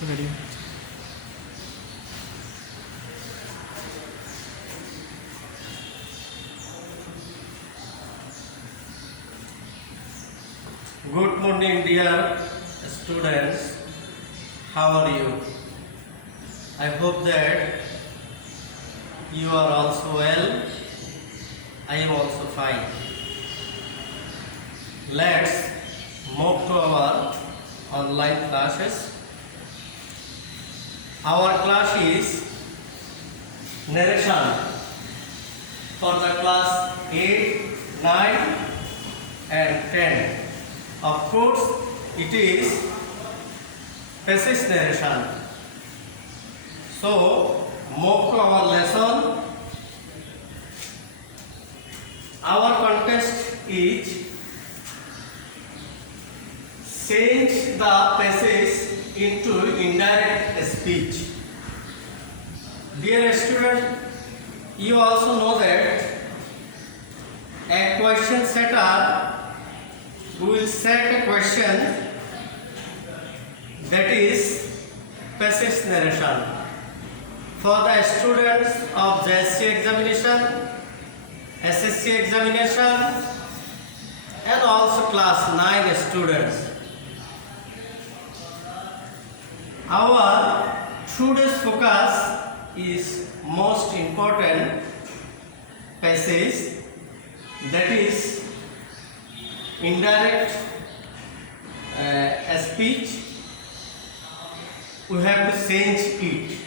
Ready. Good morning, dear students. How are you? I hope that you are also well. I am also fine. Let's move to our online classes. Our class is narration for the class 8, 9 and 10. Of course, it is passage narration. So, move to our lesson. Our contest is change the passage into indirect speech. Dear student, you also know that a question setter will set a question that is passage narration for the students of JSC examination, SSC examination and also class 9 students. Our today's focus is most important passage, that is indirect speech. We have to change it.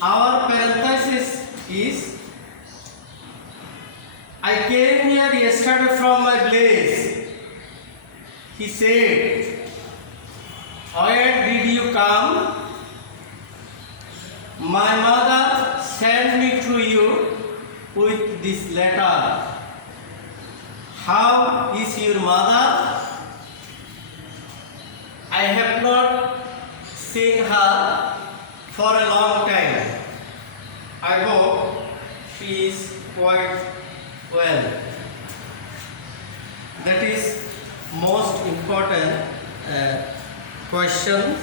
Our parenthesis is I came here yesterday from my place. He said, where did you come? My mother sent me to you with this letter. How is your mother? I have not seen her for a long time. I hope she is quite well. That is most important question.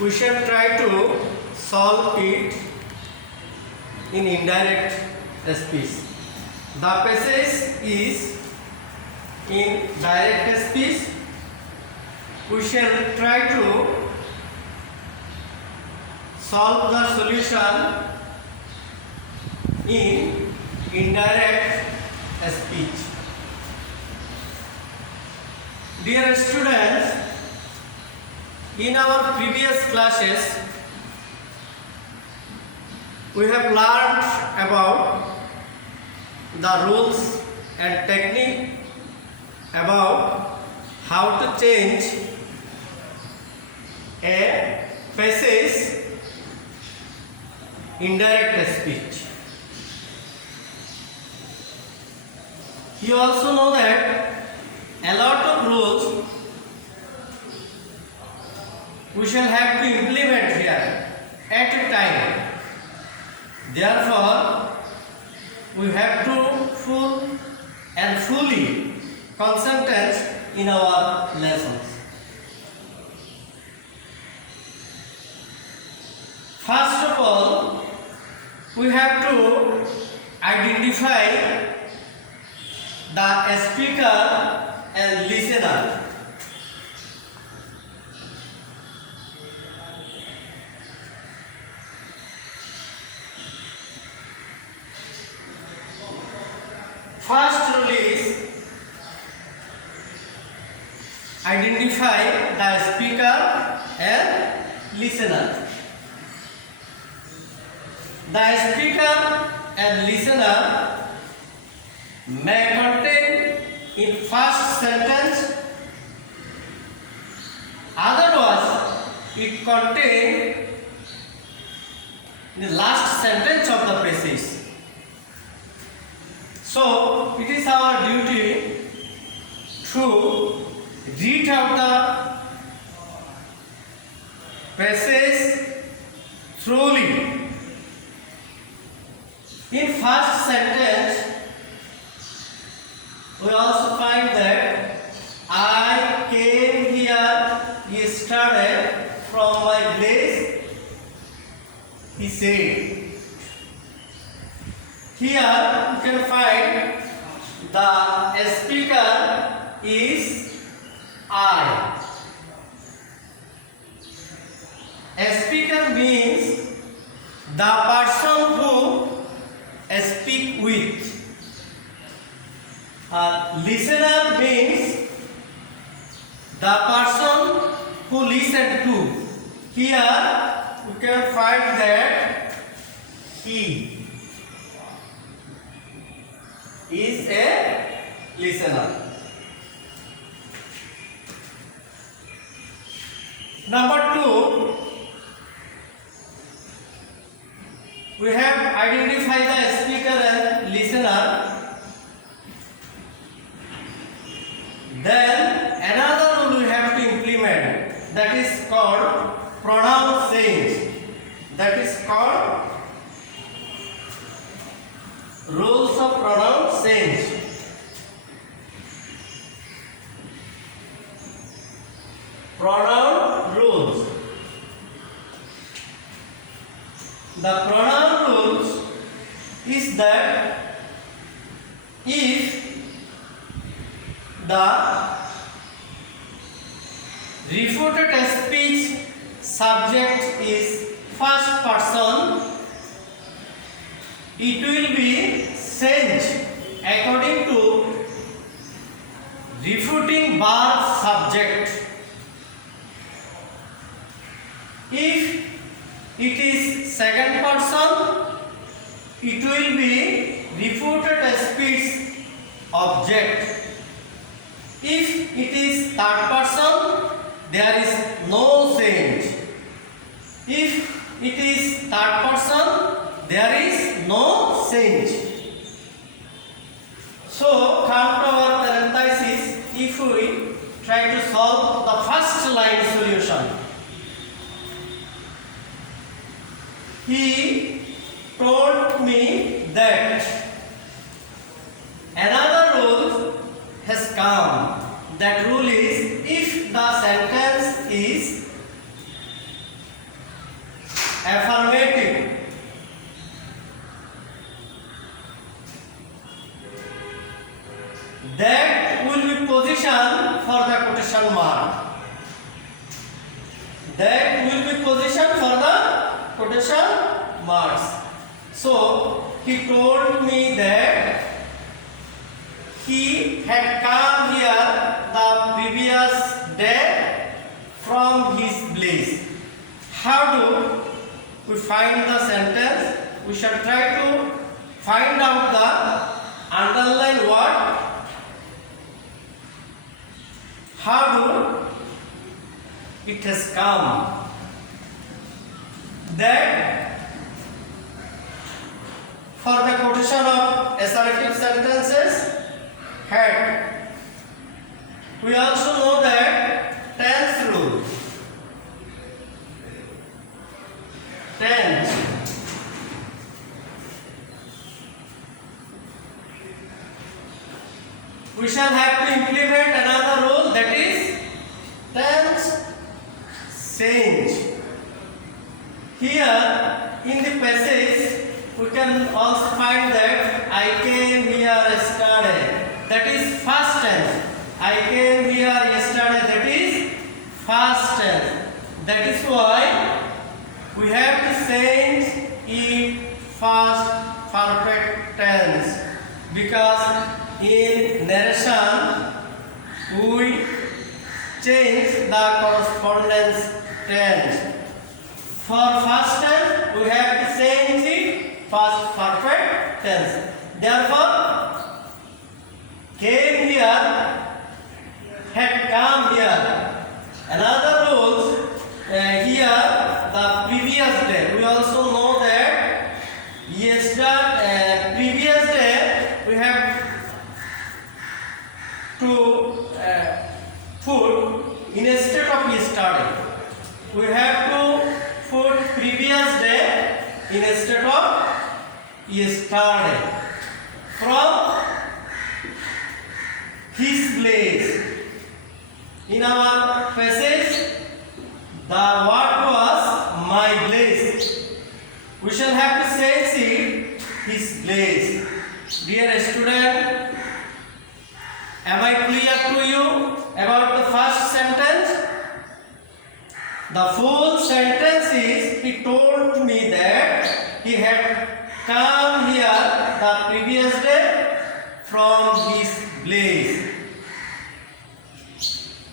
We shall try to solve it in indirect speech. The passage is in direct speech. We shall try to solve the solution in indirect speech. Dear students, in our previous classes, we have learned about the rules and technique about how to change a passage indirect speech. You also know that a lot of rules we shall have to implement here at a time. Therefore, we have to fully concentrate in our lessons. First of all, we have to identify the speaker and listener. First rule is identify the speaker and listener. The speaker and listener may contain in first sentence, otherwise it contain in the last sentence of the passage. So it is our duty to read out the passage thoroughly. In first sentence, we also find that I came here yesterday from my place, he said. Here you can find the speaker is I. A speaker means the person who speak with. A listener means the person who listen to. Here you can find that he is a listener. Number 2, we have identified the speaker and listener. Then another rule we have to implement, that is called pronoun change. That is called rules of pronoun change. Pronoun rules. The pronoun rules is that if the refuted speech subject is first person, it will be changed according to refuting verb subject. If it is second person, it will be refuted speech object. If it is third person, there is no change. If it is third person, there is no change. So come to our parenthesis. If we try to solve the first line solution, he told me that another rule has come. That rule is, if the sentence is affirmative, that will be position for the quotation mark. That will be position for the quotation marks. So he told me that he had come here the previous day from his place. How do we find the sentence? We shall try to find out the underlined word. How do it has come? That for the quotation of assertive sentences, had. We also know that tense rule. Tense. We shall have to implement another rule, that is tense change. Here in the passage we can also find that I came here yesterday. That is past tense. I came here yesterday. That is past tense. That is why we have to change it past perfect tense, because in narration we change the correspondence tense. For past tense we have to change it past perfect tense. Therefore, came here, had come here. Another rule here, the previous day. We also know that yesterday, previous day, we have to put instead of yesterday. We have to put previous day instead of yesterday. From his place. In our passage, The what was my place. We shall have to change it his place. Dear student, am I clear to you about the first sentence? The full sentence is, he told me that he had come here the previous day from his place.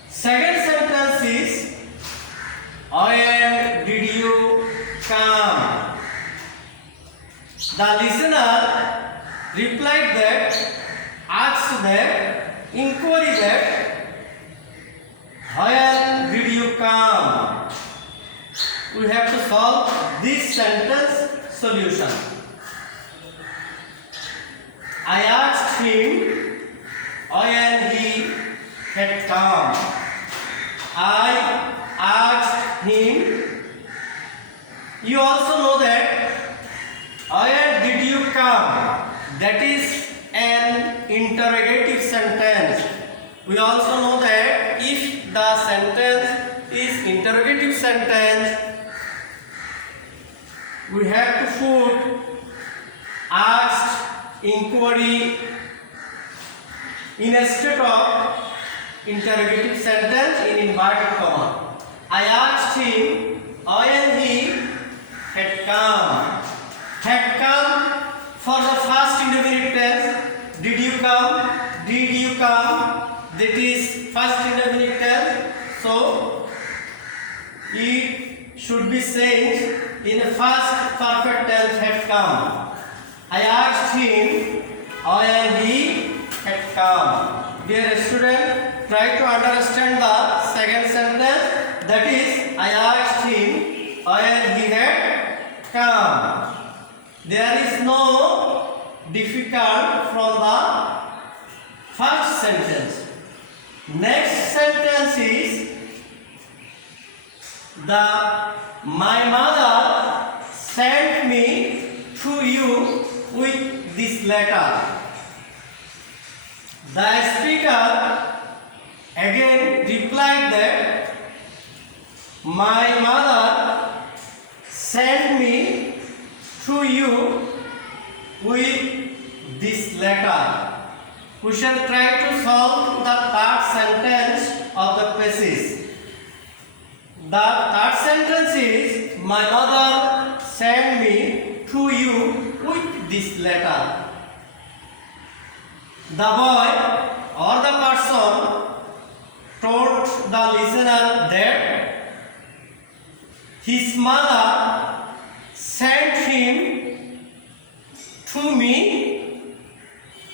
Second sentence is, when did you come? The listener replied that, asked that, inquired that, when did you come? We have to solve this sentence solution. I asked him when he had come. I asked him. You also know that when did you come? That is an interrogative sentence. We also know that if the sentence is interrogative sentence, we have to put asked, inquiry in a state of interrogative sentence in inverted comma. I asked him when he had come. Had come for the first indefinite tense. Did you come? Did you come? That is first indefinite tense. So it should be changed in the first perfect tense, had come. I asked him when he had come. Dear student, try to understand the second sentence. That is, I asked him when he had come. There is no difficult from the first sentence. Next sentence is, my mother sent me to you with this letter. The speaker again replied that, my mother sent me to you with this letter. We shall try to solve the third sentence of the passage. The third sentence is, my mother sent me to you with this letter. The boy or the person told the listener that his mother sent him to me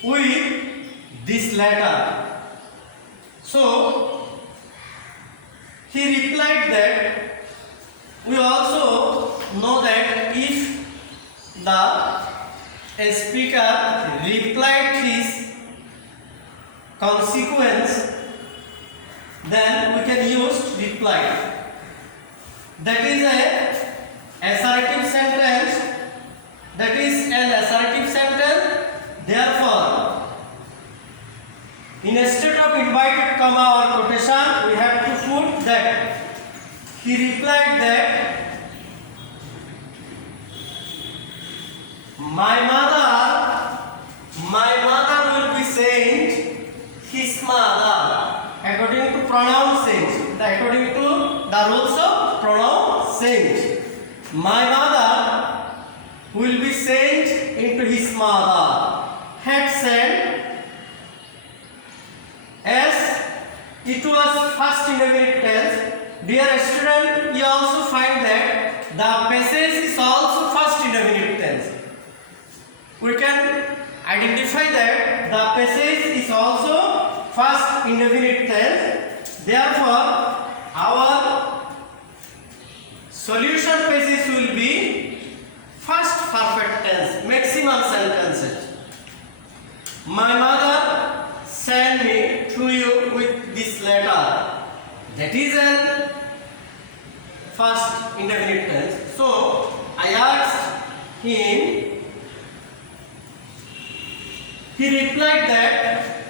with this letter. So he replied that, we also know that if the speaker replied his consequence, then we can use reply. That is a assertive sentence. That is an assertive sentence. Therefore, instead of inverted comma or quotation, we have to put that. He replied that, my mother will be sent his mother, according to pronoun change. According to the rules of pronoun change, my mother will be sent into his mother. Had sent, as it was first indefinite tense. Dear student, you also find that the passage is also first indefinite tense. We can identify that the passage is also first indefinite tense. Therefore, our solution passage will be first perfect tense, maximum sentences. My mother sent me to you with this letter. That is an first indefinite tense. So I asked him. He replied that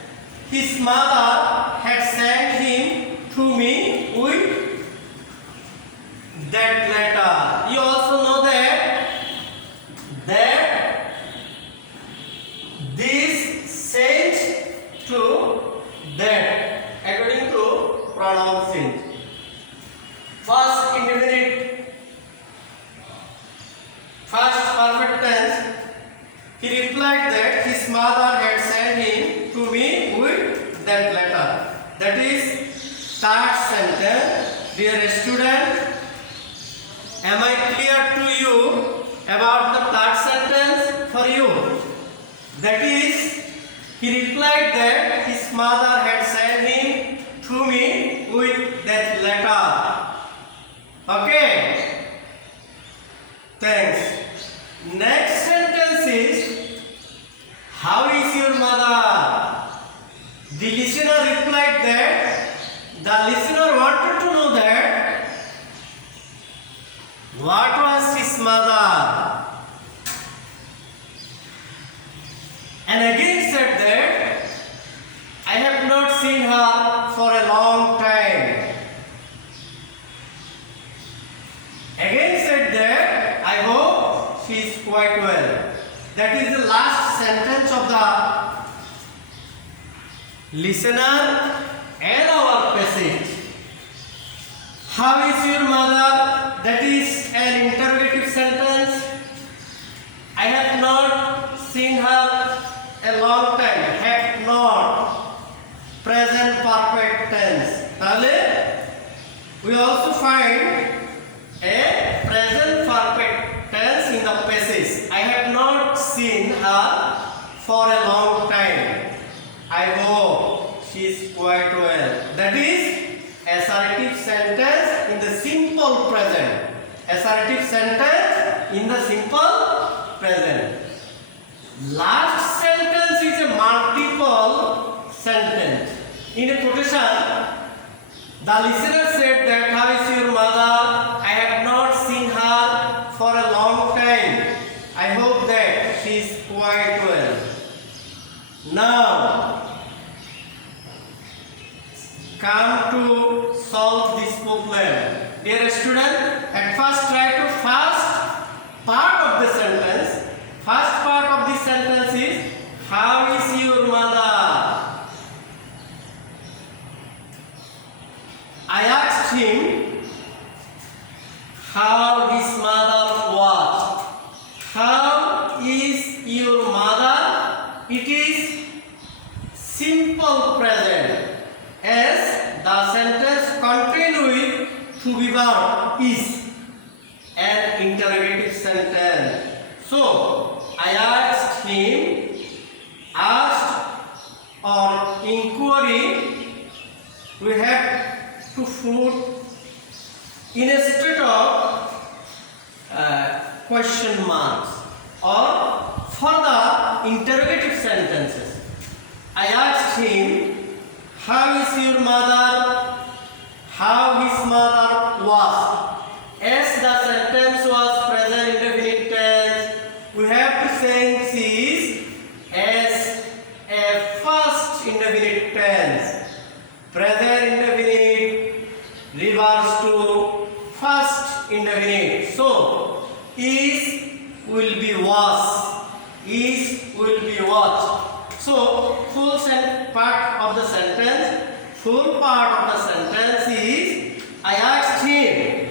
his mother had sent him to me with that letter. You also know that this change to that according to pronoun change. First indefinite, first perfect tense. He replied that his mother had sent him to me with that letter. That is third sentence. Dear student, am I clear to you about the third sentence for you? That is, he replied that his mother had sent him to me with that letter. Okay? Thanks. Next sentence is, how is your mother? The listener replied that the listener wanted to know that what was his mother, and again said that I have not seen her for a long time. Again said that I hope she is quite well. That is the last sentence of the listener and our passage. How is your mother? That is an interrogative sentence. I have not seen her a long time. Have not. Present perfect tense. Tale, we also find a present perfect tense in the passage. I have not seen her for a long time. I hope she is quite well. That is assertive sentence in the simple present. Assertive sentence in the simple present. Last sentence is a multiple sentence. In a quotation, the listener said that how is your mother? I have not seen her for a long time. I hope that she is quite well. Now, come to solve this problem. Dear student, at first try to first part of the sentence. First part of the sentence is, how is your mother? I asked him how his mother was. How is your mother? It is simple present, as the sentence contained with to be verb is an interrogative sentence. So I asked him, asked or inquiry, we have to put in a state of question marks or for the interrogative sentences. I asked him, how is your mother? How his mother was. As the sentence was present indefinite tense, we have to say she is as a first indefinite tense. Present indefinite reverts to first indefinite. So, is will be was. Is will be was. So, full part of the sentence, full part of the sentence is, I asked him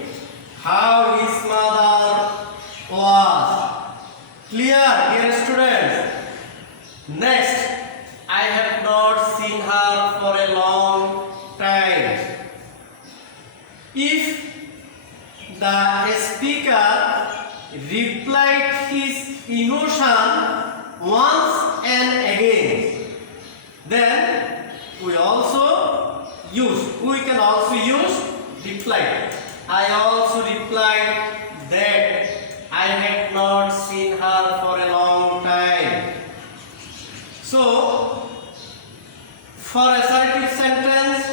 how his mother was. Clear, dear students? Next, I have not seen her for a long time. If the speaker replied his emotion once and again, then we can also use replied. I also replied that I had not seen her for a long time. So, for assertive sentence,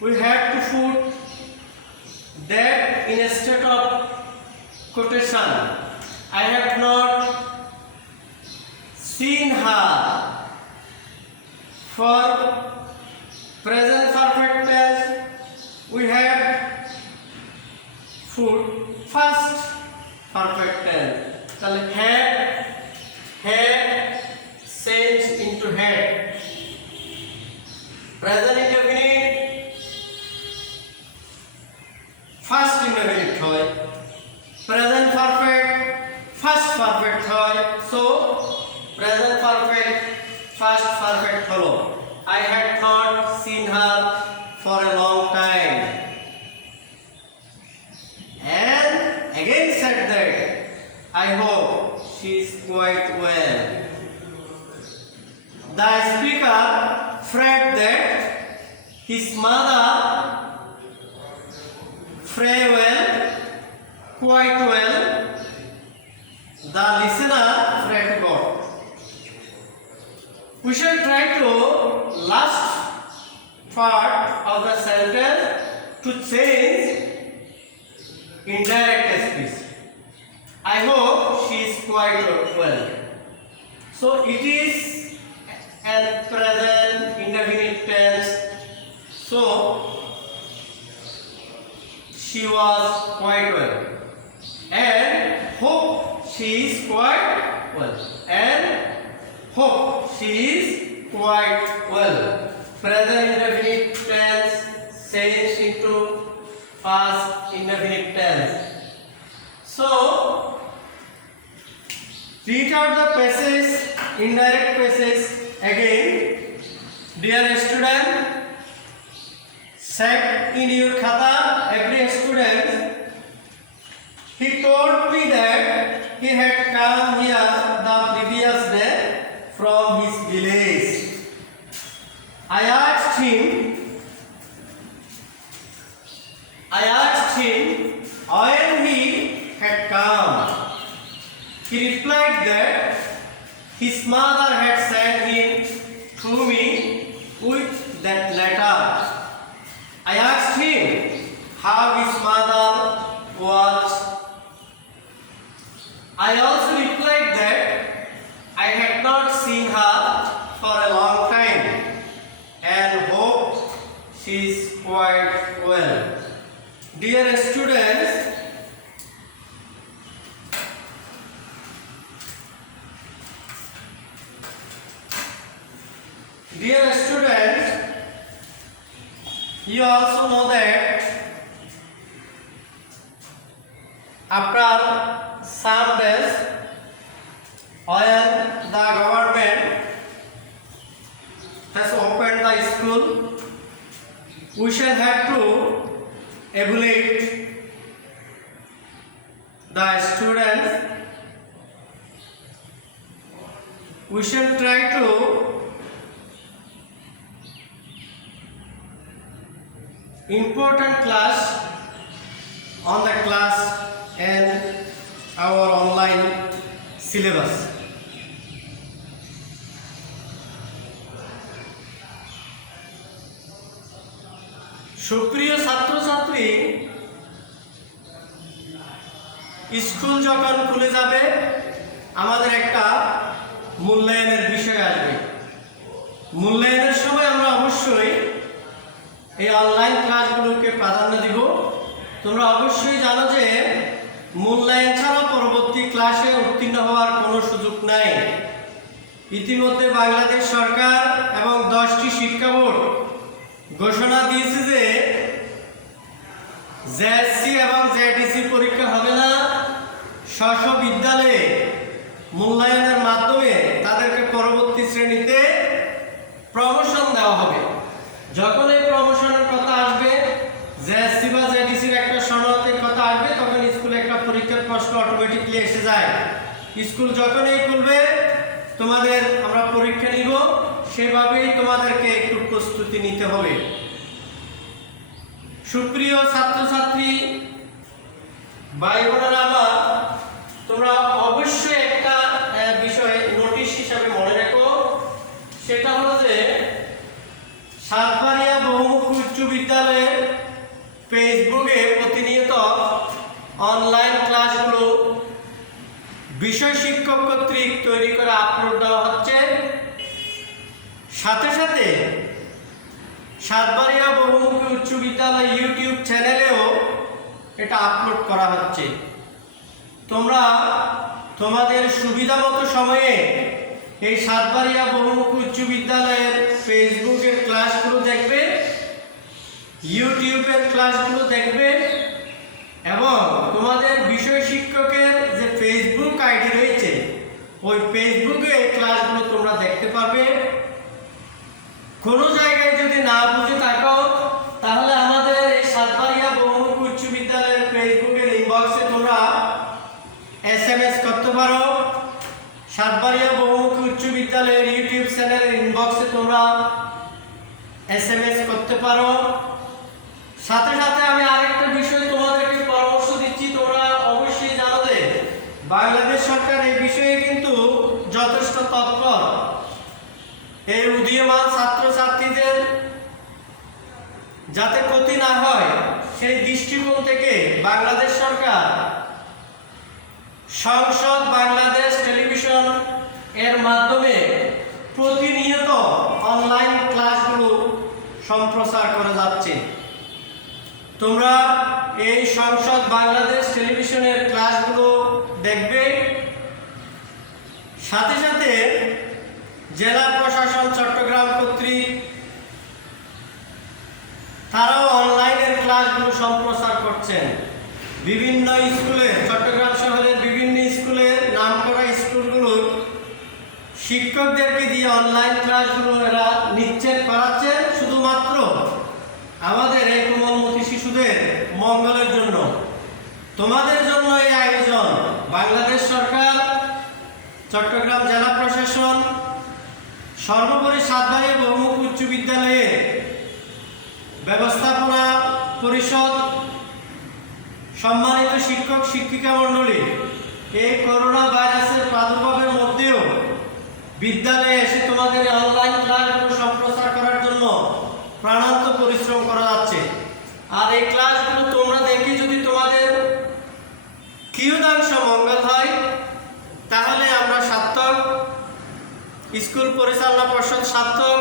we have to put that in a state of quotation. I have not seen her. For present perfect tense, we have food, first perfect tense. তাহলে had changed into had. Present indefinite first indefinite হয়, present perfect first perfect হয়, so present perfect first perfect হলো I had not seen her for a long time, and again said that I hope she is quite well. The speaker felt that his mother very well, quite well. The listener felt God. We shall try to last part of the sentence to change indirect speech. I hope she is quite well. So it is an present indefinite tense. So she was quite well, and hope she is quite well, and hope she is quite well. Present indefinite tense changed into past indefinite tense. So read out the passage, indirect passage again. Dear student, check in your khata every student. He told me that he had come here the previous day from his village. I asked him when he had come. He replied that his mother had sent him to me with that letter. I asked him how his mother was. I also replied that I had not seen her for a long time and hope she is quite well. Dear students, you also know that after some days, when the government has opened the school, we shall have to evaluate the students. We shall try to important class on the class and our online syllabus. সুপ্রিয় ছাত্রছাত্রী, school যখন খুলে যাবে আমাদের একটা মূল্যায়নের বিষয় আসবে। মূল্যায়নের সময় আমরা অবশ্যই এই অনলাইন ক্লাসগুলোকে প্রাধান্য দিব। তোমরা অবশ্যই জানো যে মূল্যায়ন ছাড়া পরবর্তী ক্লাসে উত্তীর্ণ হওয়ার কোনো সুযোগ নাই। ইতিমধ্যে বাংলাদেশ সরকার এবং 10টি শিক্ষা বোর্ড ঘোষণা দিয়েছে যে জেএসসি এবং জেটিসি পরীক্ষা হবে না, স্ব বিদ্যালয়ে মূল্যায়নের মাধ্যমে তাদেরকে পরবর্তী শ্রেণীতে প্রমোশন দেওয়া হবে। যখন এই প্রমোশনের কথা আসবে, জেএসসি বা জেটিসির একটা সনদের কথা আসবে, তখন স্কুলে একটা পরীক্ষার প্রশ্ন অটোমেটিকলি এসে যায়। স্কুল যখনই খুলবে তোমাদের আমরা পরীক্ষা নিব, সেভাবেই তোমাদেরকে একটু প্রস্তুতি নিতে হবে। সুপ্রিয় ছাত্রছাত্রী ভাই বোনেরা আমার, তোমরা অবশ্যই একটা বিষয় নোটিশ হিসাবে মনে রাখো, সেটা হলো যে সাতবাড়িয়া বহুমুখী উচ্চ বিদ্যালয়ের ফেসবুকে প্রতিনিয়ত অনলাইন ক্লাসগুলো বিষয় শিক্ষক কর্তৃক তৈরি করে আপলোড দেওয়া হচ্ছে। সাথে সাথে সাতবাড়িয়া বহুমুখী উচ্চ বিদ্যালয় ইউটিউব চ্যানেলেও এটা আপলোড করা হচ্ছে। তোমরা তোমাদের সুবিধামতো সময়ে এই সাতবাড়িয়া বহুমুখী উচ্চ বিদ্যালয়ের ফেসবুকের ক্লাসগুলো দেখবে, ইউটিউবের ক্লাসগুলো দেখবে এবং তোমাদের বিষয় শিক্ষকের যে ফেসবুক আইডি রয়েছে ওই ফেসবুকে এই ক্লাসগুলো তোমরা দেখতে পারবে। কোনো জায়গায় যদি না বুঝে থাকো তাহলে আমাদের এই সাতবাড়িয়া বহুমুখী উচ্চ বিদ্যালয়ের ফেসবুকের ইনবক্সে তোমরা SMS করতে পারো। সাতবাড়িয়া বহুমুখী উচ্চ বিদ্যালয়ের ইউটিউব চ্যানেলের ইনবক্সে তোমরা SMS করতে পারো। সাথে সাথে আমি আরেকটা বিষয় তোমাদেরকে পরামর্শ দিচ্ছি, তোমরা অবশ্যই জানো যে বাংলাদেশ সরকার এই বিষয়ে কিন্তু যথেষ্ট তৎপর। এই উদীয়মান ছাত্রছাত্রীদের যাতে ক্ষতি না হয় সেই দৃষ্টিকোণ থেকে বাংলাদেশ সরকার সংসদ বাংলাদেশ টেলিভিশন এর মাধ্যমে প্রতিনিয়ত অনলাইন ক্লাসগুলো সম্প্রচার করে যাচ্ছে। তোমরা এই সংসদ বাংলাদেশ টেলিভিশনের ক্লাসগুলো দেখবে। সাথে সাথে জেলা প্রশাসন চট্টগ্রাম কর্তৃক তারাও অনলাইনের ক্লাসগুলো সম্প্রচার করছেন। বিভিন্ন স্কুলে, চট্টগ্রাম শহরের বিভিন্ন স্কুলের নামকরা স্কুলগুলোর শিক্ষকদেরকে দিয়ে অনলাইন ক্লাসগুলো এরা নিশ্চিত করাচ্ছেন শুধুমাত্র আমাদের এই কোমলমতি শিশুদের মঙ্গলের জন্য। তোমাদের জন্য এই আয়োজন। বাংলাদেশ সরকার, চট্টগ্রাম জেলা প্রশাসন, সর্বোপরি সাতবাড়িয়া বহুমুখী উচ্চ বিদ্যালয়ের ব্যবস্থাপনা পরিষদ, সম্মানিত শিক্ষক শিক্ষিকা মণ্ডলী এই করোনা ভাইরাসের প্রাদুর্ভাবের মধ্যেও বিদ্যালয়ে এসে তোমাদের অনলাইন ক্লাসগুলো সম্প্রচার করার জন্য প্রাণান্ত পরিশ্রম করা যাচ্ছে। আর এই ক্লাসগুলো তোমরা দেখে যদি তোমাদের কিয়দাংশ মঙ্গল হয় তাহলে আমরা সার্থক, স্কুল পরিচালনা পর্ষদ সার্থক,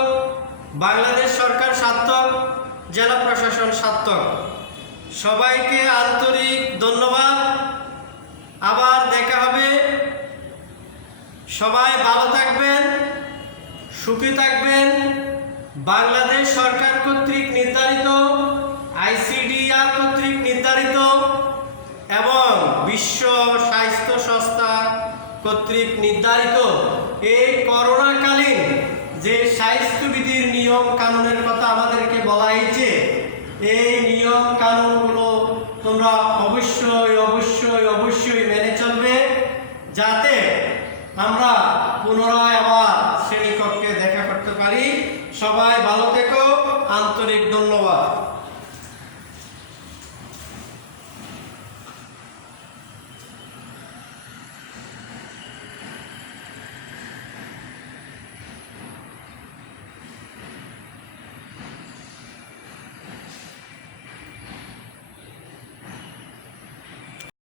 বাংলাদেশ সরকার সার্থক, জেলা প্রশাসন সার্থক। সবাইকে আন্তরিক ধন্যবাদ। আবার দেখা হবে। সবাই ভালো থাকবেন, সুখী থাকবেন। বাংলাদেশ সরকার কর্তৃক নির্ধারিত, ICDR কর্তৃক নির্ধারিত এবং বিশ্ব স্বাস্থ্য সংস্থা কর্তৃক নির্ধারিত এই করোনাকালীন যে স্বাস্থ্যবিধির নিয়ম কানুনের কথা আমাদেরকে বলা হয়েছে, এই নিয়ম কানুনগুলো তোমরা অবশ্যই অবশ্যই অবশ্যই মেনে চলবে, যাতে আমরা পুনরায় আবার শ্রেণীকক্ষে দেখা করতে পারি। সবাই